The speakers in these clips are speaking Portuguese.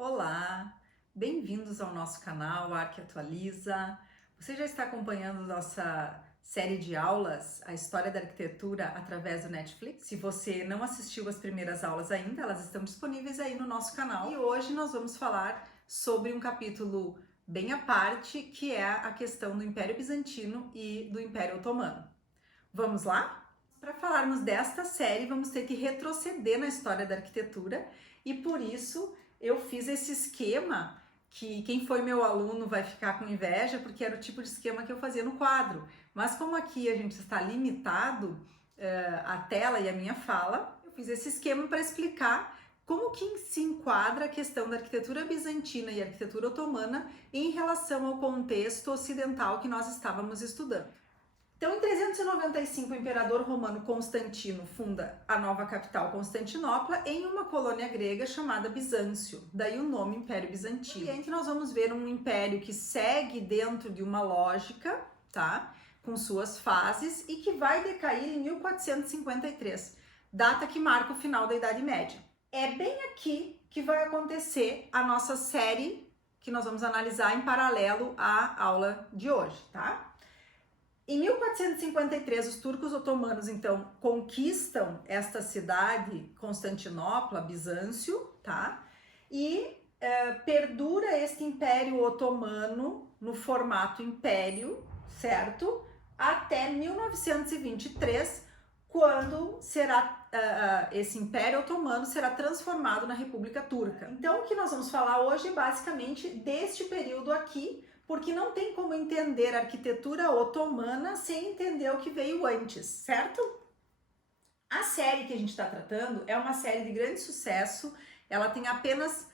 Olá, bem-vindos ao nosso canal Arque Atualiza. Você já está acompanhando nossa série de aulas, a História da Arquitetura, através do Netflix? Se você não assistiu as primeiras aulas ainda, elas estão disponíveis aí no nosso canal. E hoje nós vamos falar sobre um capítulo bem à parte, que é a questão do Império Bizantino e do Império Otomano. Vamos lá? Para falarmos desta série, vamos ter que retroceder na história da arquitetura e por isso eu fiz esse esquema que quem foi meu aluno vai ficar com inveja, porque era o tipo de esquema que eu fazia no quadro. Mas como aqui a gente está limitado a tela e a minha fala, eu fiz esse esquema para explicar como que se enquadra a questão da arquitetura bizantina e arquitetura otomana em relação ao contexto ocidental que nós estávamos estudando. Então, em 395, o imperador romano Constantino funda a nova capital Constantinopla em uma colônia grega chamada Bizâncio, daí o nome Império Bizantino. E aí nós vamos ver um império que segue dentro de uma lógica, tá? Com suas fases e que vai decair em 1453, data que marca o final da Idade Média. É bem aqui que vai acontecer a nossa série que nós vamos analisar em paralelo à aula de hoje, tá? Em 1453, os turcos otomanos, então, conquistam esta cidade, Constantinopla, Bizâncio, tá? E perdura este Império Otomano no formato império, certo? Até 1923, quando será esse Império Otomano será transformado na República Turca. Então, o que nós vamos falar hoje é basicamente deste período aqui, porque não tem como entender a arquitetura otomana sem entender o que veio antes, certo? A série que a gente está tratando é uma série de grande sucesso, ela tem apenas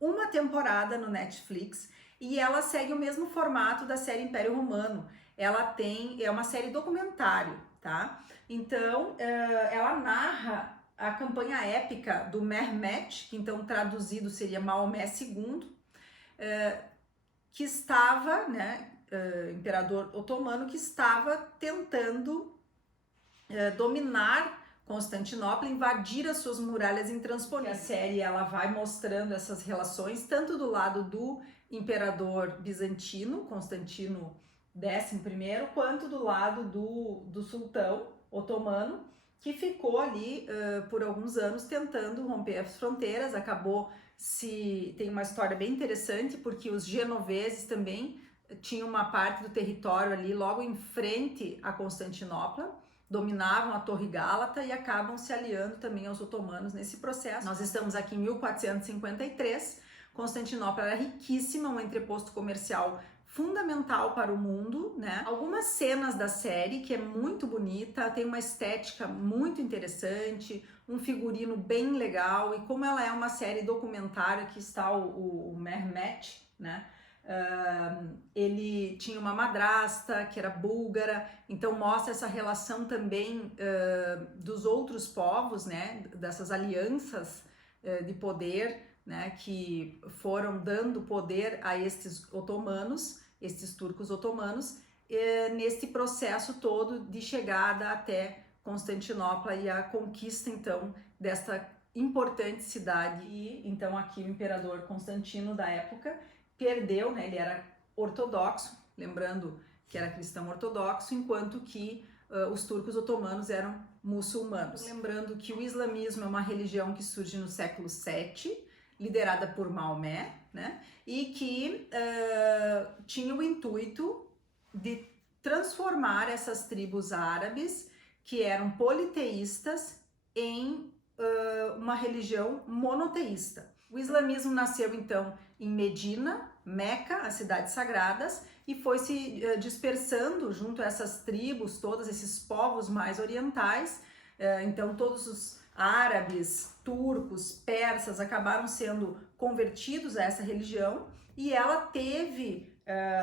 uma temporada no Netflix e ela segue o mesmo formato da série Império Romano. É uma série documentário, tá? Então, ela narra a campanha épica do Mehmet, que então traduzido seria Maomé II, que estava, imperador otomano, que estava tentando dominar Constantinopla, invadir as suas muralhas intransponíveis. A série ela vai mostrando essas relações, tanto do lado do imperador bizantino, Constantino XI, quanto do lado do sultão otomano, que ficou ali por alguns anos tentando romper as fronteiras, tem uma história bem interessante, porque os genoveses também tinham uma parte do território ali logo em frente a Constantinopla, dominavam a Torre Gálata e acabam se aliando também aos otomanos nesse processo. Nós estamos aqui em 1453, Constantinopla era riquíssima, um entreposto comercial fundamental para o mundo, né? Algumas cenas da série que é muito bonita, tem uma estética muito interessante, um figurino bem legal, e como ela é uma série documentária que está o Mehmet, né? Ele tinha uma madrasta que era búlgara, então mostra essa relação também dos outros povos, né? Dessas alianças de poder, né, que foram dando poder a estes otomanos, estes turcos otomanos, neste processo todo de chegada até Constantinopla e a conquista então desta importante cidade. E então aqui o imperador Constantino da época perdeu, né, ele era ortodoxo, lembrando que era cristão ortodoxo, enquanto que os turcos otomanos eram muçulmanos. Lembrando que o islamismo é uma religião que surge no século VII, liderada por Maomé, né? E que tinha o intuito de transformar essas tribos árabes, que eram politeístas, em uma religião monoteísta. O islamismo nasceu então em Medina, Meca, as cidades sagradas, e foi se dispersando junto a essas tribos, todos esses povos mais orientais. Então todos os árabes, turcos, persas acabaram sendo convertidos a essa religião, e ela teve,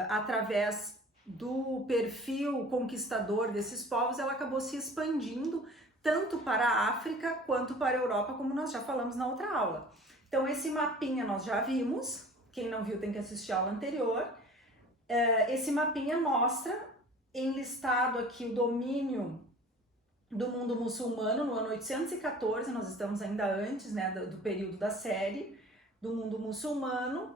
através do perfil conquistador desses povos, ela acabou se expandindo tanto para a África quanto para a Europa, como nós já falamos na outra aula. Então esse mapinha nós já vimos, quem não viu tem que assistir a aula anterior. Esse mapinha mostra enlistado aqui o domínio do mundo muçulmano no ano 814, nós estamos ainda antes, né, do período da série, do mundo muçulmano.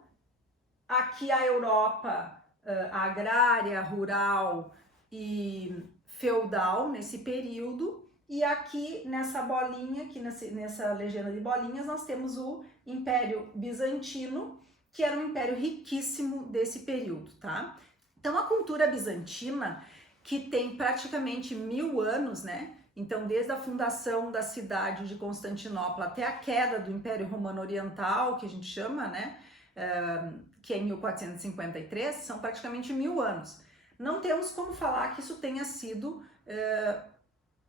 Aqui a Europa agrária, rural e feudal nesse período. E aqui nessa bolinha, aqui nessa legenda de bolinhas, nós temos o Império Bizantino, que era um império riquíssimo desse período, tá? Então a cultura bizantina, que tem praticamente 1000 anos, né? Então desde a fundação da cidade de Constantinopla até a queda do Império Romano Oriental, que a gente chama, né? Que é em 1453, são praticamente 1000 anos. Não temos como falar que isso tenha sido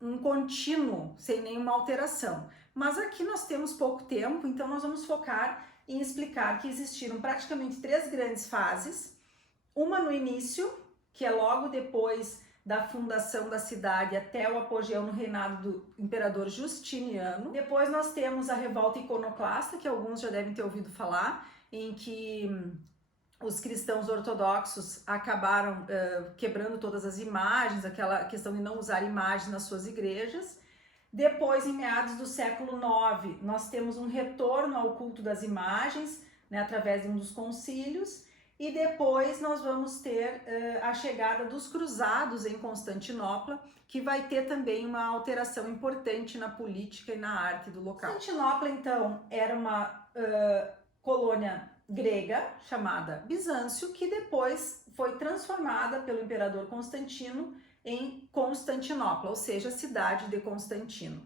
um contínuo, sem nenhuma alteração. Mas aqui nós temos pouco tempo, então nós vamos focar em explicar que existiram praticamente 3 grandes fases. Uma no início, que é logo depois da fundação da cidade até o apogeu no reinado do imperador Justiniano. Depois nós temos a revolta iconoclasta, que alguns já devem ter ouvido falar, em que os cristãos ortodoxos acabaram quebrando todas as imagens, aquela questão de não usar imagens nas suas igrejas. Depois, em meados do século IX, nós temos um retorno ao culto das imagens, né, através de um dos concílios. E depois nós vamos ter a chegada dos cruzados em Constantinopla, que vai ter também uma alteração importante na política e na arte do local. Constantinopla, então, era uma colônia grega chamada Bizâncio, que depois foi transformada pelo imperador Constantino em Constantinopla, ou seja, a cidade de Constantino.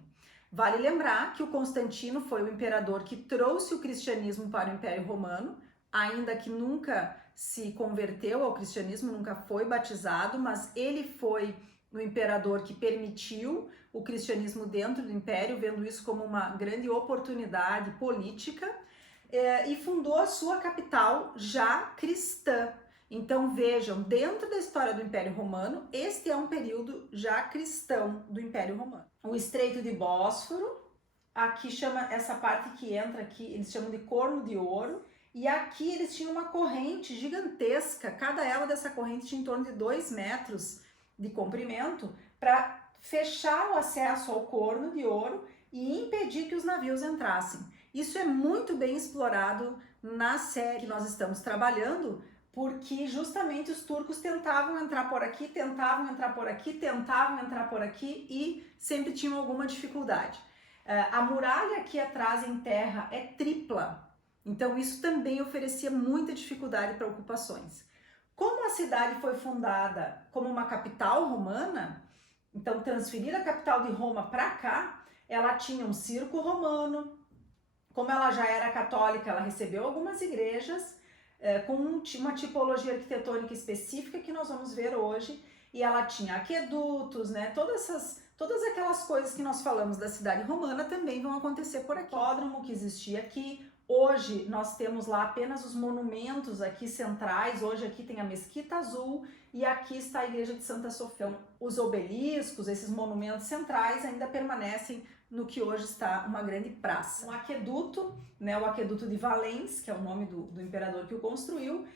Vale lembrar que o Constantino foi o imperador que trouxe o cristianismo para o Império Romano, ainda que nunca se converteu ao cristianismo, nunca foi batizado, mas ele foi o imperador que permitiu o cristianismo dentro do império, vendo isso como uma grande oportunidade política, e fundou a sua capital já cristã. Então vejam, dentro da história do Império Romano, este é um período já cristão do Império Romano. O Estreito de Bósforo, aqui chama essa parte que entra aqui, eles chamam de Corno de Ouro, e aqui eles tinham uma corrente gigantesca, cada ela dessa corrente tinha em torno de 2 metros de comprimento, para fechar o acesso ao Corno de Ouro e impedir que os navios entrassem. Isso é muito bem explorado na série que nós estamos trabalhando, porque justamente os turcos tentavam entrar por aqui, tentavam entrar por aqui, tentavam entrar por aqui e sempre tinham alguma dificuldade. A muralha aqui atrás em terra é tripla, então isso também oferecia muita dificuldade para ocupações. Como a cidade foi fundada como uma capital romana, então transferir a capital de Roma para cá, ela tinha um circo romano. Como ela já era católica, ela recebeu algumas igrejas com uma tipologia arquitetônica específica que nós vamos ver hoje, e ela tinha aquedutos, né? Todas aquelas coisas que nós falamos da cidade romana também vão acontecer por aqui. O hipódromo que existia aqui, hoje nós temos lá apenas os monumentos aqui centrais, hoje aqui tem a Mesquita Azul e aqui está a Igreja de Santa Sofia. Então, os obeliscos, esses monumentos centrais ainda permanecem no que hoje está uma grande praça. Um aqueduto, né, o aqueduto de Valens, que é o nome do imperador que o construiu,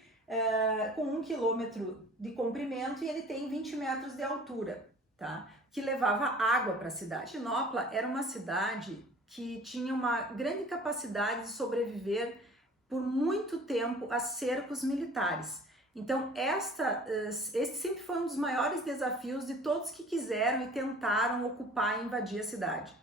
com 1 quilômetro de comprimento e ele tem 20 metros de altura, tá? Que levava água para a cidade. Constantinopla era uma cidade que tinha uma grande capacidade de sobreviver por muito tempo a cercos militares. Então, esse sempre foi um dos maiores desafios de todos que quiseram e tentaram ocupar e invadir a cidade.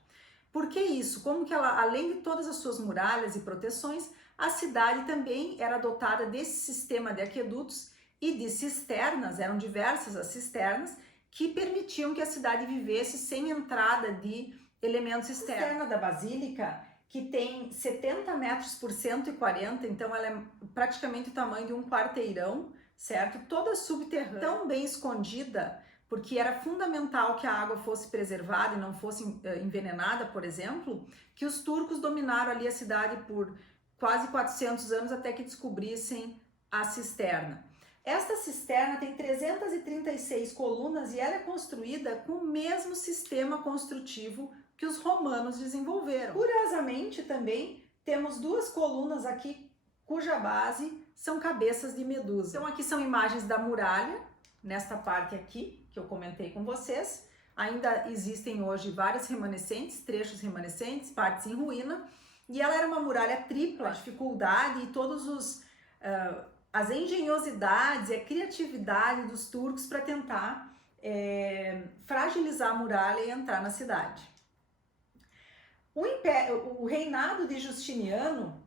Por que isso? Como que ela, além de todas as suas muralhas e proteções, a cidade também era dotada desse sistema de aquedutos e de cisternas, eram diversas as cisternas, que permitiam que a cidade vivesse sem entrada de elementos externos. A cisterna da Basílica, que tem 70 metros por 140, então ela é praticamente o tamanho de um quarteirão, certo? Toda subterrânea, tão bem escondida, porque era fundamental que a água fosse preservada e não fosse envenenada, por exemplo, que os turcos dominaram ali a cidade por quase 400 anos até que descobrissem a cisterna. Esta cisterna tem 336 colunas e ela é construída com o mesmo sistema construtivo que os romanos desenvolveram. Curiosamente também temos 2 colunas aqui cuja base são cabeças de medusa. Então aqui são imagens da muralha, nesta parte aqui, que eu comentei com vocês. Ainda existem hoje vários remanescentes, trechos remanescentes, partes em ruína. E ela era uma muralha tripla, a dificuldade e as engenhosidades e a criatividade dos turcos para tentar fragilizar a muralha e entrar na cidade. O reinado de Justiniano,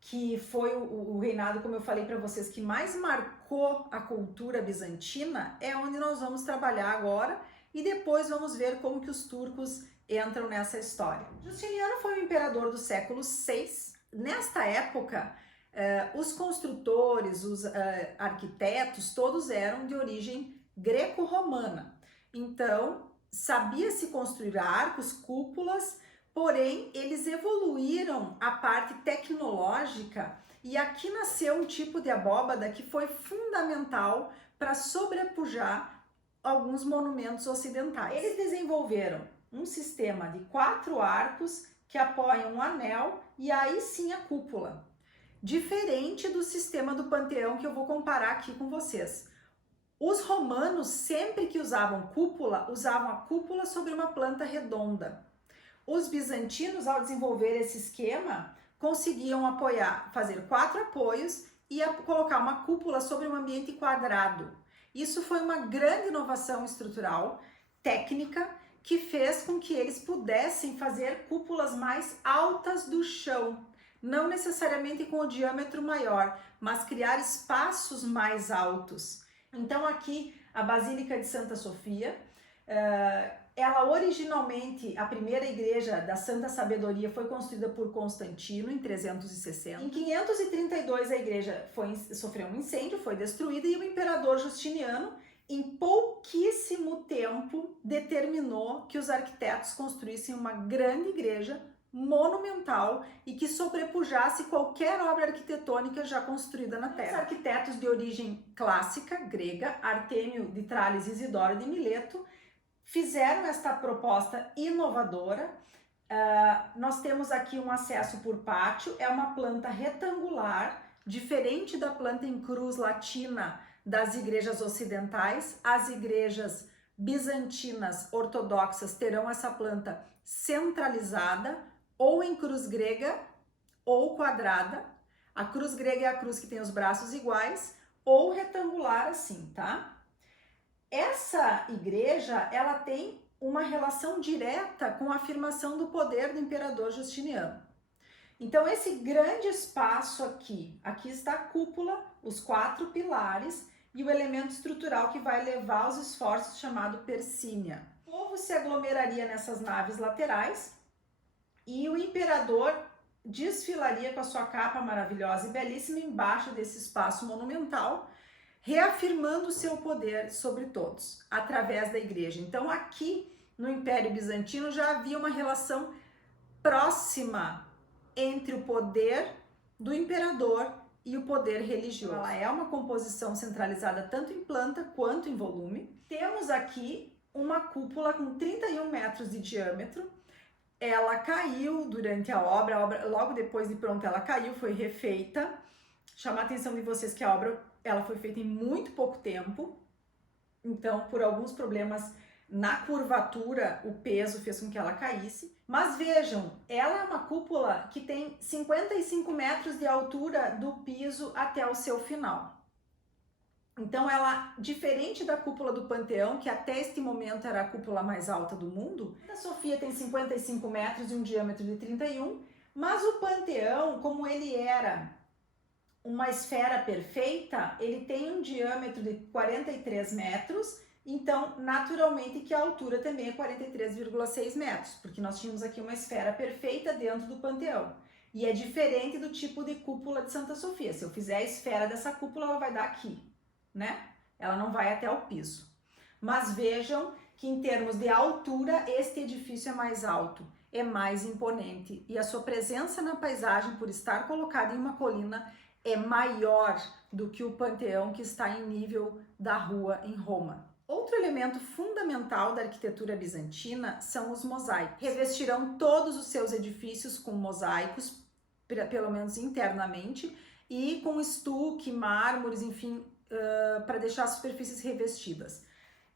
que foi o reinado, como eu falei para vocês, que mais marcou a cultura bizantina, é onde nós vamos trabalhar agora e depois vamos ver como que os turcos entram nessa história. Justiniano foi um imperador do século VI. Nesta época, os construtores, os arquitetos, todos eram de origem greco-romana. Então, sabia-se construir arcos, cúpulas, porém, eles evoluíram a parte tecnológica e aqui nasceu um tipo de abóbada que foi fundamental para sobrepujar alguns monumentos ocidentais. Eles desenvolveram um sistema de 4 arcos que apoiam um anel e aí sim a cúpula. Diferente do sistema do Panteão que eu vou comparar aqui com vocês. Os romanos, sempre que usavam a cúpula sobre uma planta redonda. Os bizantinos, ao desenvolver esse esquema, conseguiam fazer 4 apoios e colocar uma cúpula sobre um ambiente quadrado. Isso foi uma grande inovação estrutural, técnica, que fez com que eles pudessem fazer cúpulas mais altas do chão, não necessariamente com o diâmetro maior, mas criar espaços mais altos. Então aqui a Basílica de Santa Sofia, ela originalmente, a primeira igreja da Santa Sabedoria foi construída por Constantino em 360. Em 532 a igreja sofreu um incêndio, foi destruída e o imperador Justiniano, em pouquíssimo tempo, determinou que os arquitetos construíssem uma grande igreja monumental e que sobrepujasse qualquer obra arquitetônica já construída na Terra. Os arquitetos de origem clássica, grega, Artêmio de Trales e Isidoro de Mileto, fizeram esta proposta inovadora. Nós temos aqui um acesso por pátio, é uma planta retangular, diferente da planta em cruz latina das igrejas ocidentais. As igrejas bizantinas ortodoxas terão essa planta centralizada, ou em cruz grega ou quadrada. A cruz grega é a cruz que tem os braços iguais, ou retangular assim, tá? Essa igreja, ela tem uma relação direta com a afirmação do poder do imperador Justiniano. Então, esse grande espaço aqui está a cúpula, os 4 pilares e o elemento estrutural que vai levar aos esforços chamado persínia. O povo se aglomeraria nessas naves laterais e o imperador desfilaria com a sua capa maravilhosa e belíssima embaixo desse espaço monumental, reafirmando o seu poder sobre todos, através da igreja. Então, aqui no Império Bizantino já havia uma relação próxima entre o poder do imperador e o poder religioso. Ela é uma composição centralizada tanto em planta quanto em volume. Temos aqui uma cúpula com 31 metros de diâmetro. Ela caiu durante a obra, logo depois de pronta ela caiu, foi refeita. Chamar a atenção de vocês que a obra ela foi feita em muito pouco tempo, então por alguns problemas na curvatura o peso fez com que ela caísse. Mas vejam, ela é uma cúpula que tem 55 metros de altura do piso até o seu final. Então ela, diferente da cúpula do Panteão, que até este momento era a cúpula mais alta do mundo, a Sofia tem 55 metros e um diâmetro de 31, mas o Panteão, como ele era uma esfera perfeita, ele tem um diâmetro de 43 metros, então naturalmente que a altura também é 43,6 metros, porque nós tínhamos aqui uma esfera perfeita dentro do Panteão. E é diferente do tipo de cúpula de Santa Sofia. Se eu fizer a esfera dessa cúpula, ela vai dar aqui, né? Ela não vai até o piso. Mas vejam que em termos de altura, este edifício é mais alto, é mais imponente. E a sua presença na paisagem, por estar colocada em uma colina, é maior do que o Panteão que está em nível da rua em Roma. Outro elemento fundamental da arquitetura bizantina são os mosaicos. Revestirão todos os seus edifícios com mosaicos, pelo menos internamente, e com estuque, mármores, enfim, para deixar as superfícies revestidas.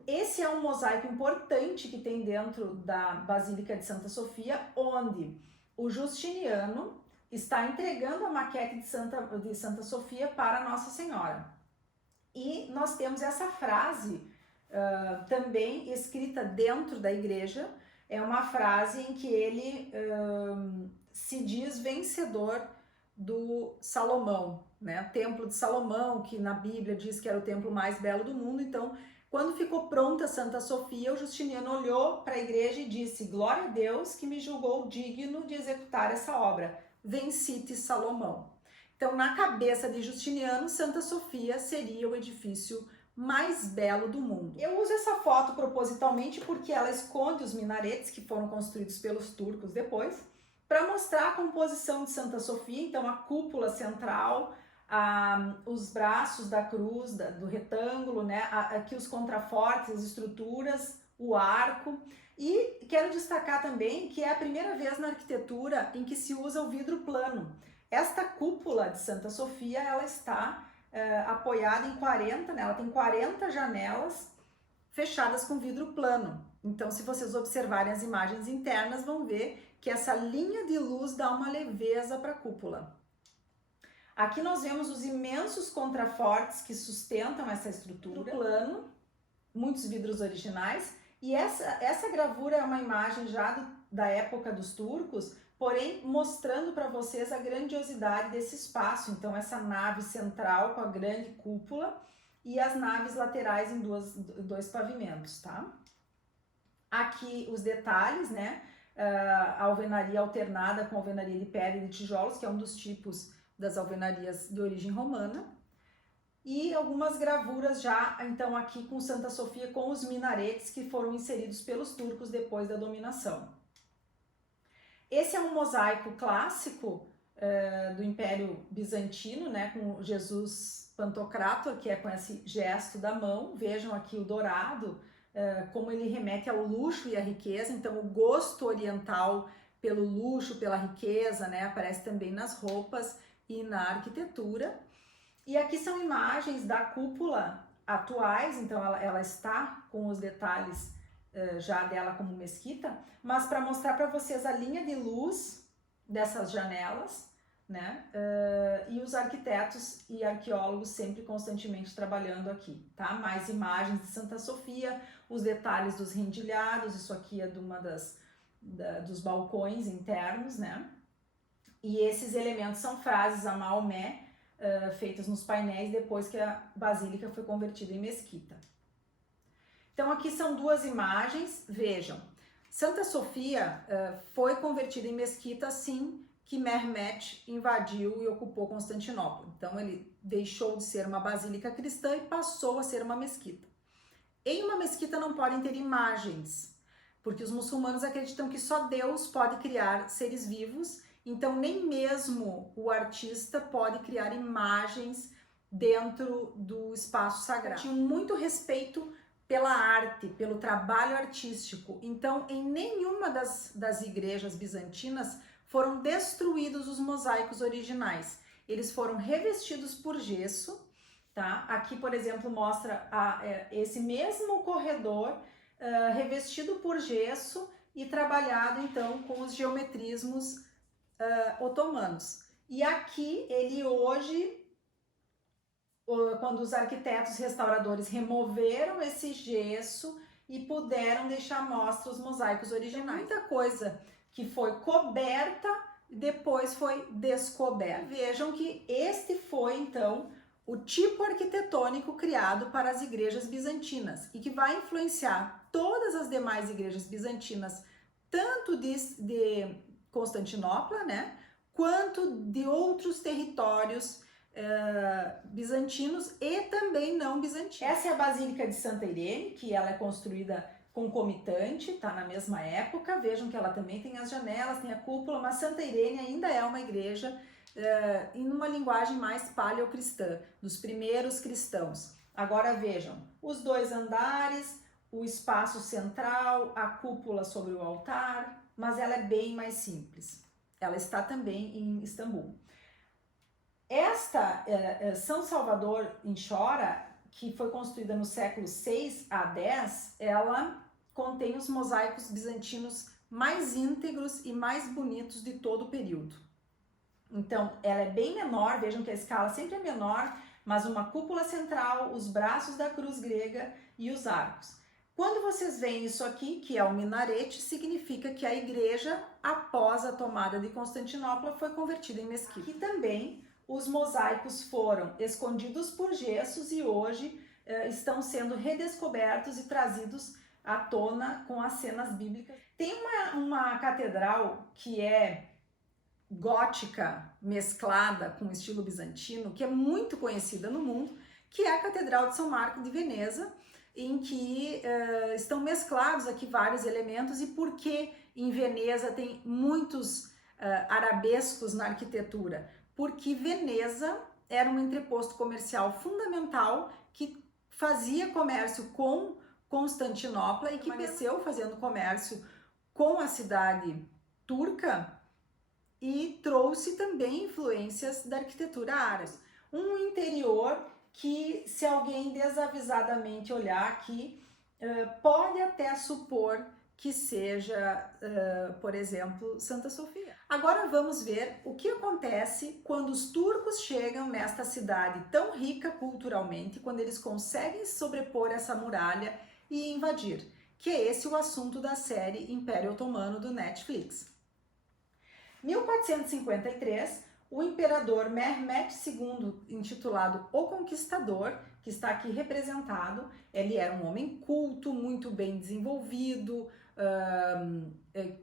Esse é um mosaico importante que tem dentro da Basílica de Santa Sofia, onde o Justiniano está entregando a maquete de Santa Sofia para Nossa Senhora. E nós temos essa frase também escrita dentro da igreja, é uma frase em que ele se diz vencedor do Salomão, né? O Templo de Salomão, que na Bíblia diz que era o templo mais belo do mundo. Então, quando ficou pronta Santa Sofia, o Justiniano olhou para a igreja e disse: glória a Deus que me julgou digno de executar essa obra. Vencite Salomão. Então, na cabeça de Justiniano, Santa Sofia seria o edifício mais belo do mundo. Eu uso essa foto propositalmente porque ela esconde os minaretes que foram construídos pelos turcos depois, para mostrar a composição de Santa Sofia. Então, a cúpula central, os braços da cruz, do retângulo, né? Aqui os contrafortes, as estruturas, o arco. E quero destacar também que é a primeira vez na arquitetura em que se usa o vidro plano. Esta cúpula de Santa Sofia, ela está apoiada em 40, né? Ela tem 40 janelas fechadas com vidro plano. Então, se vocês observarem as imagens internas, vão ver que essa linha de luz dá uma leveza para a cúpula. Aqui nós vemos os imensos contrafortes que sustentam essa estrutura, plano, muitos vidros originais, e essa gravura é uma imagem já da época dos turcos, porém mostrando para vocês a grandiosidade desse espaço. Então, essa nave central com a grande cúpula e as naves laterais em dois pavimentos, tá? Aqui os detalhes, né? A alvenaria alternada com alvenaria de pedra e de tijolos, que é um dos tipos das alvenarias de origem romana, e algumas gravuras já, então, aqui com Santa Sofia, com os minaretes que foram inseridos pelos turcos depois da dominação. Esse é um mosaico clássico do Império Bizantino, né, com Jesus Pantocrator, que é com esse gesto da mão. Vejam aqui o dourado, como ele remete ao luxo e à riqueza. Então, o gosto oriental pelo luxo, pela riqueza, né, aparece também nas roupas e na arquitetura. E aqui são imagens da cúpula atuais, então ela está com os detalhes já dela como mesquita, mas para mostrar para vocês a linha de luz dessas janelas, né, e os arquitetos e arqueólogos sempre constantemente trabalhando aqui, tá? Mais imagens de Santa Sofia, os detalhes dos rendilhados, isso aqui é de uma dos balcões internos, né? E esses elementos são frases a Maomé, feitas nos painéis depois que a basílica foi convertida em mesquita. Então aqui são duas imagens, vejam, Santa Sofia foi convertida em mesquita assim que Mehmet invadiu e ocupou Constantinopla. Então ele deixou de ser uma basílica cristã e passou a ser uma mesquita. Em uma mesquita não podem ter imagens, porque os muçulmanos acreditam que só Deus pode criar seres vivos. Então, nem mesmo o artista pode criar imagens dentro do espaço sagrado. Tinham muito respeito pela arte, pelo trabalho artístico. Então, em nenhuma das igrejas bizantinas foram destruídos os mosaicos originais. Eles foram revestidos por gesso, tá? Aqui, por exemplo, mostra esse mesmo corredor revestido por gesso e trabalhado, então, com os geometrismos otomanos. E aqui ele hoje, quando os arquitetos restauradores removeram esse gesso e puderam deixar à mostra os mosaicos originais. Muita coisa que foi coberta depois foi descoberta. Vejam que este foi então o tipo arquitetônico criado para as igrejas bizantinas e que vai influenciar todas as demais igrejas bizantinas, tanto de Constantinopla, né, quanto de outros territórios bizantinos e também não bizantinos. Essa é a Basílica de Santa Irene, que ela é construída concomitante, tá na mesma época. Vejam que ela também tem as janelas, tem a cúpula, mas Santa Irene ainda é uma igreja em uma linguagem mais paleocristã, dos primeiros cristãos. Agora vejam, os dois andares, o espaço central, a cúpula sobre o altar, mas ela é bem mais simples. Ela está também em Istambul. Esta São Salvador em Chora, que foi construída no século 6 a 10, ela contém os mosaicos bizantinos mais íntegros e mais bonitos de todo o período. Então, ela é bem menor, vejam que a escala sempre é menor, mas uma cúpula central, os braços da cruz grega e os arcos. Quando vocês veem isso aqui, que é o minarete, significa que a igreja, após a tomada de Constantinopla, foi convertida em mesquita. Aqui também os mosaicos foram escondidos por gessos e hoje estão sendo redescobertos e trazidos à tona com as cenas bíblicas. Tem uma catedral que é gótica mesclada com estilo bizantino, que é muito conhecida no mundo, que é a Catedral de São Marco de Veneza, em que estão mesclados aqui vários elementos. E por que em Veneza tem muitos arabescos na arquitetura? Porque Veneza era um entreposto comercial fundamental que fazia comércio com Constantinopla e que cresceu fazendo comércio com a cidade turca e trouxe também influências da arquitetura árabe. Um interior que, se alguém desavisadamente olhar aqui, pode até supor que seja, por exemplo, Santa Sofia. Agora vamos ver o que acontece quando os turcos chegam nesta cidade tão rica culturalmente, quando eles conseguem sobrepor essa muralha e invadir, que é esse o assunto da série Império Otomano do Netflix. 1453, o imperador Mehmed II, intitulado O Conquistador, que está aqui representado, ele era um homem culto, muito bem desenvolvido,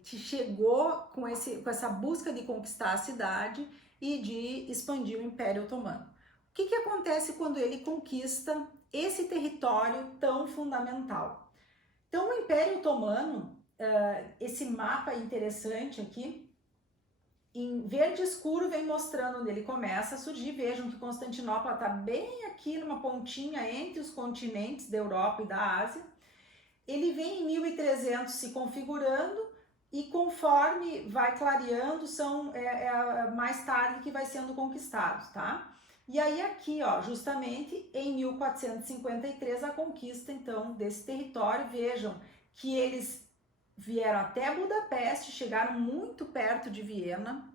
que chegou com essa busca de conquistar a cidade e de expandir o Império Otomano. O que acontece quando ele conquista esse território tão fundamental? Então, o Império Otomano, esse mapa interessante aqui, em verde escuro vem mostrando onde ele começa a surgir. Vejam que Constantinopla está bem aqui numa pontinha entre os continentes da Europa e da Ásia. Ele vem em 1300 se configurando e conforme vai clareando, mais tarde que vai sendo conquistado, tá? E aí aqui, ó, justamente em 1453 a conquista então desse território. Vejam que eles vieram até Budapeste, chegaram muito perto de Viena,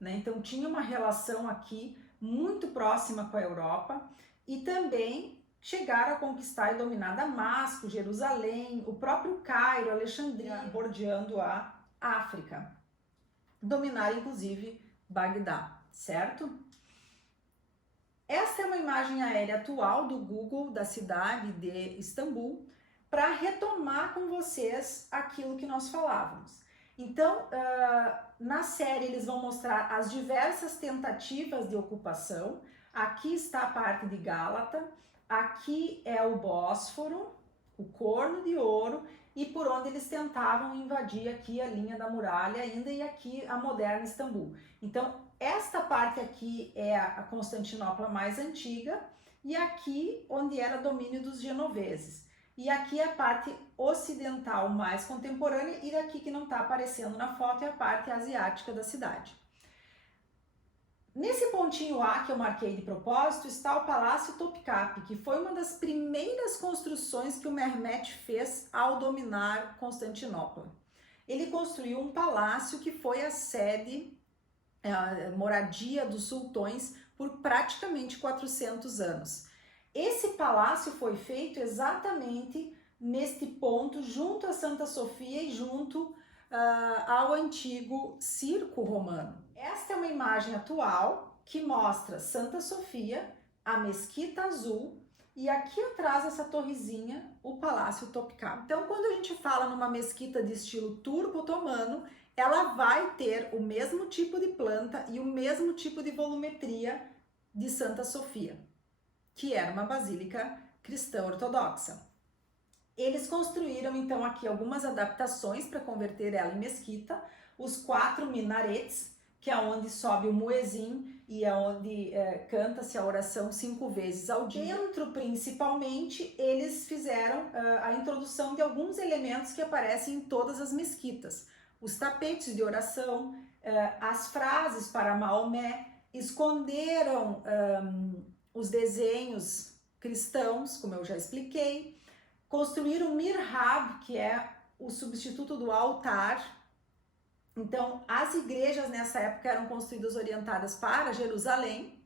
né? Então tinha uma relação aqui muito próxima com a Europa e também chegaram a conquistar e dominar Damasco, Jerusalém, o próprio Cairo, Alexandria, bordeando a África. Dominaram inclusive Bagdá, certo? Essa é uma imagem aérea atual do Google da cidade de Istambul, para retomar com vocês aquilo que nós falávamos. Então, na série eles vão mostrar as diversas tentativas de ocupação. Aqui está a parte de Gálata, aqui é o Bósforo, o Corno de Ouro, e por onde eles tentavam invadir aqui a linha da muralha ainda, e aqui a moderna Istambul. Então, esta parte aqui é a Constantinopla mais antiga, e aqui onde era domínio dos genoveses. E aqui é a parte ocidental mais contemporânea, e daqui que não está aparecendo na foto é a parte asiática da cidade. Nesse pontinho A que eu marquei de propósito está o Palácio Topkapi, que foi uma das primeiras construções que o Mehmed fez ao dominar Constantinopla. Ele construiu um palácio que foi a sede, a moradia dos sultões por praticamente 400 anos. Esse palácio foi feito exatamente neste ponto, junto a Santa Sofia e junto ao antigo circo romano. Esta é uma imagem atual que mostra Santa Sofia, a Mesquita Azul e aqui atrás essa torrezinha, o Palácio Topkapi. Então, quando a gente fala numa mesquita de estilo turco-otomano, ela vai ter o mesmo tipo de planta e o mesmo tipo de volumetria de Santa Sofia, que era uma basílica cristã ortodoxa. Eles construíram então aqui algumas adaptações para converter ela em mesquita, os 4 minaretes, que é onde sobe o muezim e é onde canta-se a oração 5 vezes ao dia. Dentro, principalmente, eles fizeram a introdução de alguns elementos que aparecem em todas as mesquitas. Os tapetes de oração, as frases para Maomé, esconderam os desenhos cristãos, como eu já expliquei, construíram o mihrab, que é o substituto do altar, Então, as igrejas nessa época eram construídas orientadas para Jerusalém,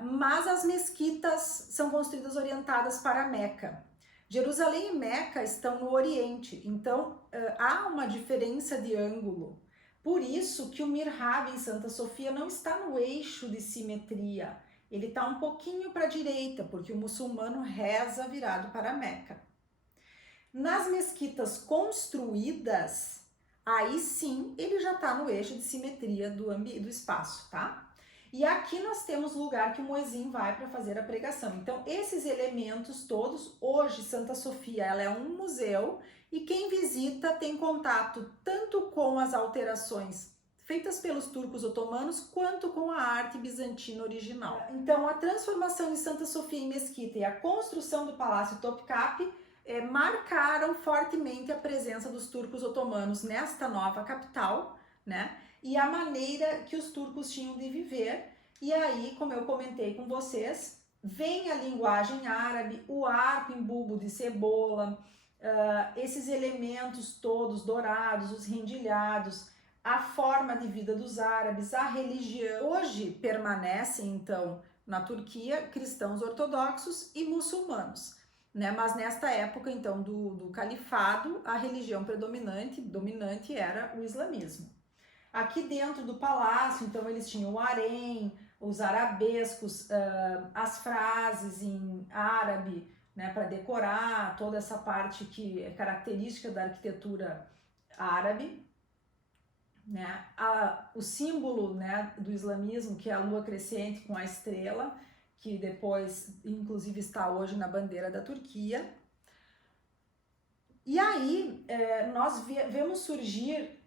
mas as mesquitas são construídas orientadas para Meca. Jerusalém e Meca estão no Oriente, então há uma diferença de ângulo. Por isso que o Mihrab em Santa Sofia não está no eixo de simetria, ele está um pouquinho para a direita, porque o muçulmano reza virado para Meca. Nas mesquitas construídas, aí sim ele já está no eixo de simetria do espaço, tá? E aqui nós temos o lugar que o muezzin vai para fazer a pregação. Então, esses elementos todos, hoje Santa Sofia ela é um museu e quem visita tem contato tanto com as alterações feitas pelos turcos otomanos quanto com a arte bizantina original. Então, a transformação de Santa Sofia em mesquita e a construção do Palácio Topkapi marcaram fortemente a presença dos turcos otomanos nesta nova capital, né? E a maneira que os turcos tinham de viver. E aí, como eu comentei com vocês, vem a linguagem árabe, o arco em bulbo de cebola, esses elementos todos dourados, os rendilhados, a forma de vida dos árabes, a religião. Hoje permanecem, então, na Turquia, cristãos ortodoxos e muçulmanos. Né? Mas nesta época, então, do califado, a religião dominante era o islamismo. Aqui dentro do palácio, então, eles tinham o harém, os arabescos, as frases em árabe, né, para decorar toda essa parte que é característica da arquitetura árabe. Né? O símbolo, né, do islamismo, que é a lua crescente com a estrela, que depois, inclusive, está hoje na bandeira da Turquia. E aí, nós vemos surgir,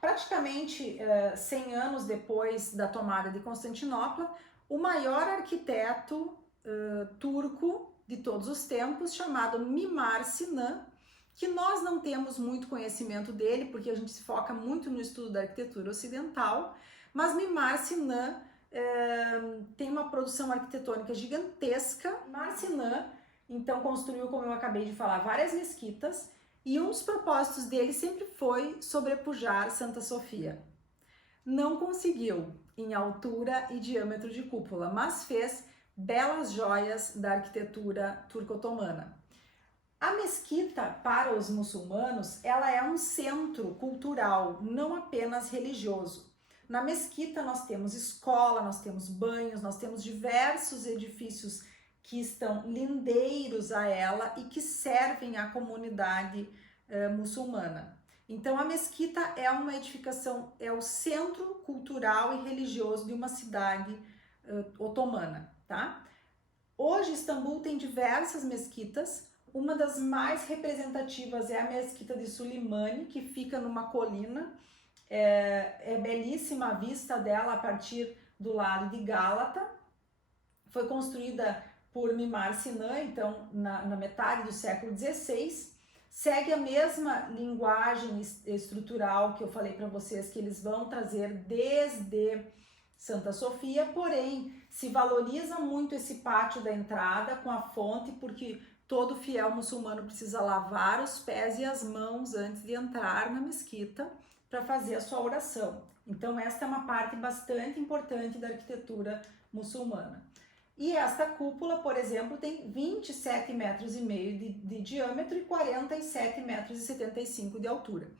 praticamente 100 anos depois da tomada de Constantinopla, o maior arquiteto turco de todos os tempos, chamado Mimar Sinan, que nós não temos muito conhecimento dele, porque a gente se foca muito no estudo da arquitetura ocidental, mas Mimar Sinan tem uma produção arquitetônica gigantesca. Mimar Sinan, então, construiu, como eu acabei de falar, várias mesquitas, e um dos propósitos dele sempre foi sobrepujar Santa Sofia. Não conseguiu em altura e diâmetro de cúpula, mas fez belas joias da arquitetura turco-otomana. A mesquita, para os muçulmanos, ela é um centro cultural, não apenas religioso. Na mesquita nós temos escola, nós temos banhos, nós temos diversos edifícios que estão lindeiros a ela e que servem à comunidade muçulmana. Então a mesquita é uma edificação, é o centro cultural e religioso de uma cidade otomana, tá? Hoje Istambul tem diversas mesquitas. Uma das mais representativas é a mesquita de Sulimani, que fica numa colina. É belíssima a vista dela a partir do lado de Gálata. Foi construída por Mimar Sinan, então na metade do século XVI. Segue a mesma linguagem estrutural que eu falei para vocês, que eles vão trazer desde Santa Sofia, porém se valoriza muito esse pátio da entrada com a fonte, porque todo fiel muçulmano precisa lavar os pés e as mãos antes de entrar na mesquita para fazer a sua oração. Então esta é uma parte bastante importante da arquitetura muçulmana. E esta cúpula, por exemplo, tem 27 metros e meio de diâmetro e 47 metros e 75 de altura.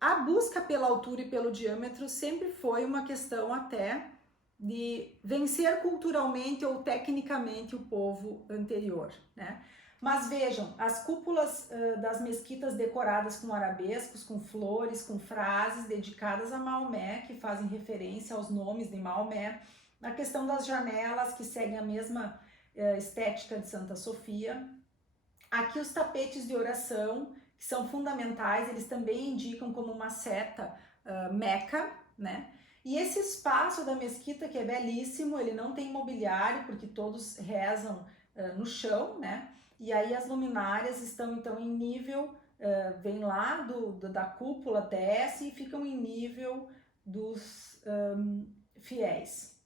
A busca pela altura e pelo diâmetro sempre foi uma questão até de vencer culturalmente ou tecnicamente o povo anterior, né? Mas vejam, as cúpulas das mesquitas decoradas com arabescos, com flores, com frases dedicadas a Maomé, que fazem referência aos nomes de Maomé, a questão das janelas, que seguem a mesma estética de Santa Sofia. Aqui os tapetes de oração, que são fundamentais, eles também indicam como uma seta Meca, né? E esse espaço da mesquita, que é belíssimo, ele não tem mobiliário, porque todos rezam no chão, né? E aí as luminárias estão então em nível, vem lá da cúpula, desce e ficam em nível dos fiéis.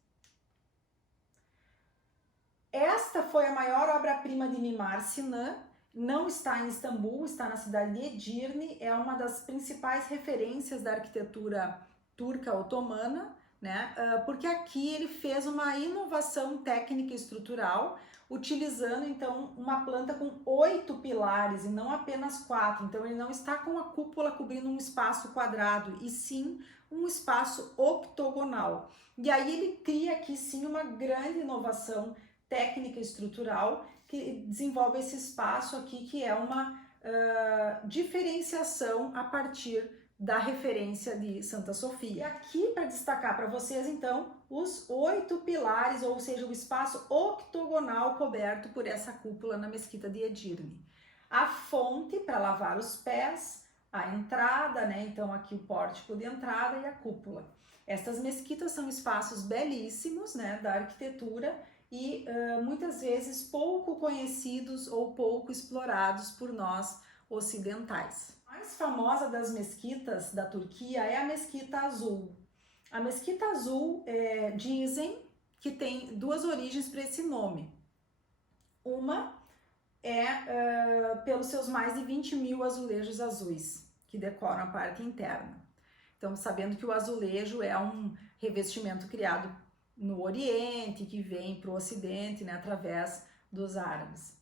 Esta foi a maior obra-prima de Mimar Sinan não está em Istambul, está na cidade de Edirne, é uma das principais referências da arquitetura turca otomana, né? Porque aqui ele fez uma inovação técnica e estrutural, utilizando então uma planta com 8 pilares e não apenas 4. Então ele não está com a cúpula cobrindo um espaço quadrado, e sim um espaço octogonal. E aí ele cria aqui sim uma grande inovação técnica e estrutural que desenvolve esse espaço aqui, que é uma diferenciação a partir da referência de Santa Sofia. E aqui para destacar para vocês então os 8 pilares, ou seja, o espaço octogonal coberto por essa cúpula na mesquita de Edirne. A fonte para lavar os pés, a entrada, né? Então aqui o pórtico de entrada e a cúpula. Estas mesquitas são espaços belíssimos, né, da arquitetura e muitas vezes pouco conhecidos ou pouco explorados por nós ocidentais. A mais famosa das mesquitas da Turquia é a Mesquita Azul. A Mesquita Azul dizem que tem duas origens para esse nome. Uma é pelos seus mais de 20 mil azulejos azuis que decoram a parte interna. Então, sabendo que o azulejo é um revestimento criado no Oriente, que vem para o Ocidente, né, através dos árabes.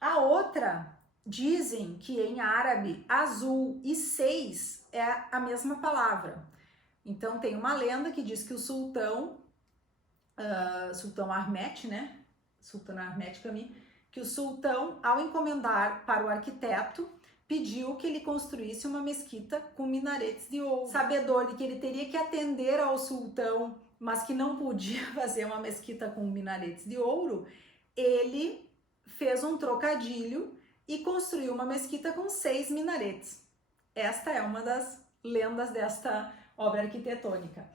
A outra, dizem que em árabe, azul e 6 é a mesma palavra. Então, tem uma lenda que diz que o sultão Ahmet, né, Sultan Ahmet Cami, que o sultão, ao encomendar para o arquiteto, pediu que ele construísse uma mesquita com minaretes de ouro. Sabedor de que ele teria que atender ao sultão, mas que não podia fazer uma mesquita com minaretes de ouro, ele fez um trocadilho e construiu uma mesquita com 6 minaretes. Esta é uma das lendas desta obra arquitetônica.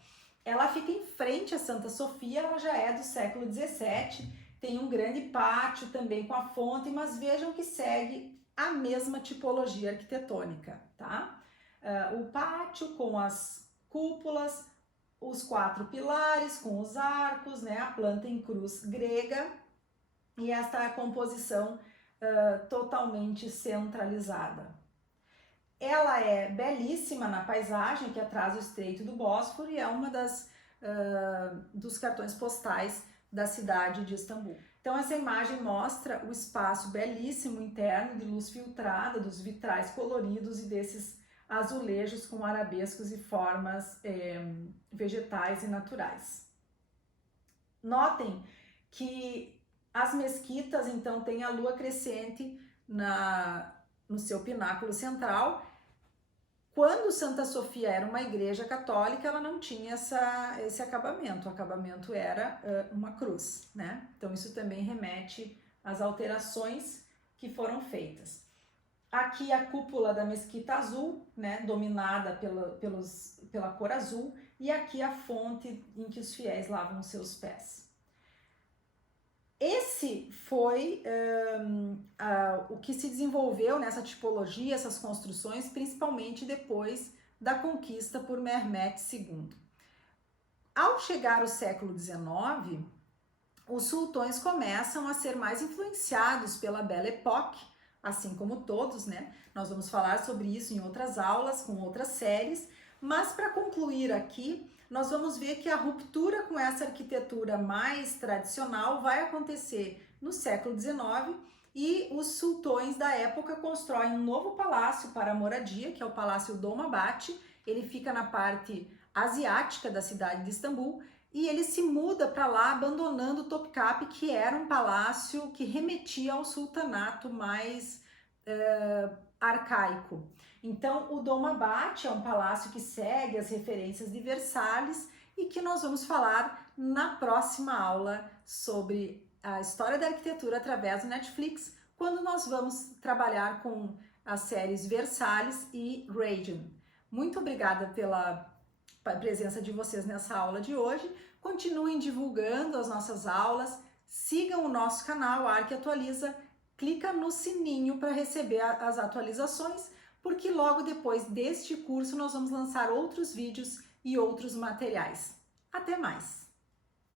Ela fica em frente a Santa Sofia, ela já é do século XVII, tem um grande pátio também com a fonte, mas vejam que segue a mesma tipologia arquitetônica, tá? O pátio com as cúpulas, os 4 pilares com os arcos, né? A planta em cruz grega e esta composição totalmente centralizada. Ela é belíssima na paisagem que atrasa o Estreito do Bósforo e é uma dos cartões postais da cidade de Istambul. Então essa imagem mostra o espaço belíssimo interno de luz filtrada, dos vitrais coloridos e desses azulejos com arabescos e formas vegetais e naturais. Notem que as mesquitas então têm a lua crescente no seu pináculo central. Quando Santa Sofia era uma igreja católica, ela não tinha esse acabamento. O acabamento era uma cruz, né? Então isso também remete às alterações que foram feitas. Aqui a cúpula da Mesquita Azul, né? Dominada pela cor azul, e aqui a fonte em que os fiéis lavam seus pés. Esse foi o que se desenvolveu nessa tipologia, essas construções, principalmente depois da conquista por Mehmed II. Ao chegar ao século XIX, os sultões começam a ser mais influenciados pela Belle Époque, assim como todos, né? Nós vamos falar sobre isso em outras aulas, com outras séries, mas para concluir aqui, nós vamos ver que a ruptura com essa arquitetura mais tradicional vai acontecer no século XIX e os sultões da época constroem um novo palácio para a moradia, que é o Palácio Dolmabahçe. Ele fica na parte asiática da cidade de Istambul e ele se muda para lá, abandonando Topkapı, que era um palácio que remetia ao sultanato mais arcaico. Então, o Dolmabahçe é um palácio que segue as referências de Versalhes e que nós vamos falar na próxima aula sobre a história da arquitetura através do Netflix, quando nós vamos trabalhar com as séries Versalhes e Gradient. Muito obrigada pela presença de vocês nessa aula de hoje. Continuem divulgando as nossas aulas, sigam o nosso canal Arque Atualiza, clica no sininho para receber as atualizações, porque logo depois deste curso nós vamos lançar outros vídeos e outros materiais. Até mais!